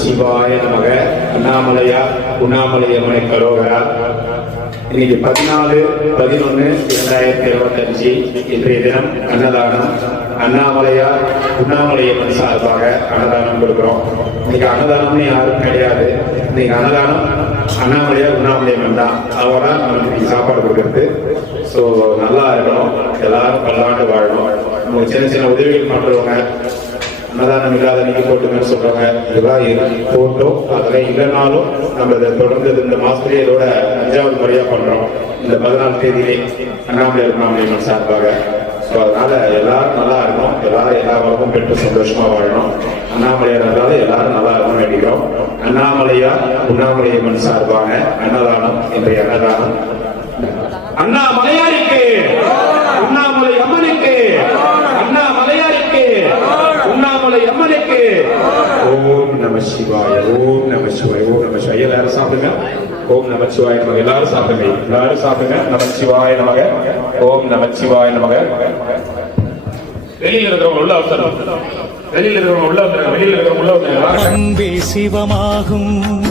சிவாய நமக. அண்ணாமலையா உண்ணாமலையம்மனை கரோகரா. இன்னைக்கு பதினாலு பதினொன்னு இரண்டாயிரத்தி இருபத்தஞ்சு இன்றைய தினம் அன்னதானம். அண்ணாமலையா உண்ணாமலையம்மன் சார்பாக அன்னதானம் கொடுக்கிறோம். இன்னைக்கு அன்னதானம்னு யாரும் கிடையாது. இன்னைக்கு அன்னதானம் அண்ணாமலையா உண்ணாமலையம்மன் தான். அவங்க தான் நமக்கு இன்னைக்கு சாப்பாடு கொடுக்கறது. ஸோ நல்லா இருக்கணும். எல்லாரும் பல்லாண்டு வாழணும். நம்ம சின்ன சின்ன உதவிகள் பண்றவங்க அன்னதானம் இல்லாத நீங்க போட்டுங்கன்னு சொல்றாங்க இதுதான் போட்டோம். அதெல்லாம் இல்லைனாலும் நம்ம இதை தொடர்ந்து இந்த மாசத்துலயே இதோட அஞ்சாவது முறையா பண்றோம். இந்த பதினாலு தேதியிலே அண்ணாமலை அண்ணாமலை சார்பாக. ஸோ அதனால எல்லாரும் நல்லா இருக்கணும். எல்லாரும் எல்லா வளமும் பெற்று சந்தோஷமா வாழணும். அண்ணாமலையார் இருந்தாலும் எல்லாரும் நல்லா இருக்கணும் வேண்டிக்கிறோம். அண்ணாமலையா உண்ணாமலையம்மன் சார்பான அன்னதானம் இன்றைய அன்னதானம். அண்ணா உண்ணாமலை ஓம் நம சிவாய ஓம் நம சிவாய ஓம் நம சிவாய. எல்லாரும் சாப்பிடுங்க. ஓம் நம சிவாய நமக. எல்லாரும் சாப்பிடுங்க. எல்லாரும் சாப்பிடுங்க. நம சிவாய நமக. ஓம் நம சிவாய நமக. வெளியில இருக்கிறவங்க உள்ள அவசரம் வெளியில இருக்கிறவங்க உள்ள வந்துருங்க வெளியில இருக்கிறவங்க உள்ள வந்துருங்க அன்பே சிவமாகும்.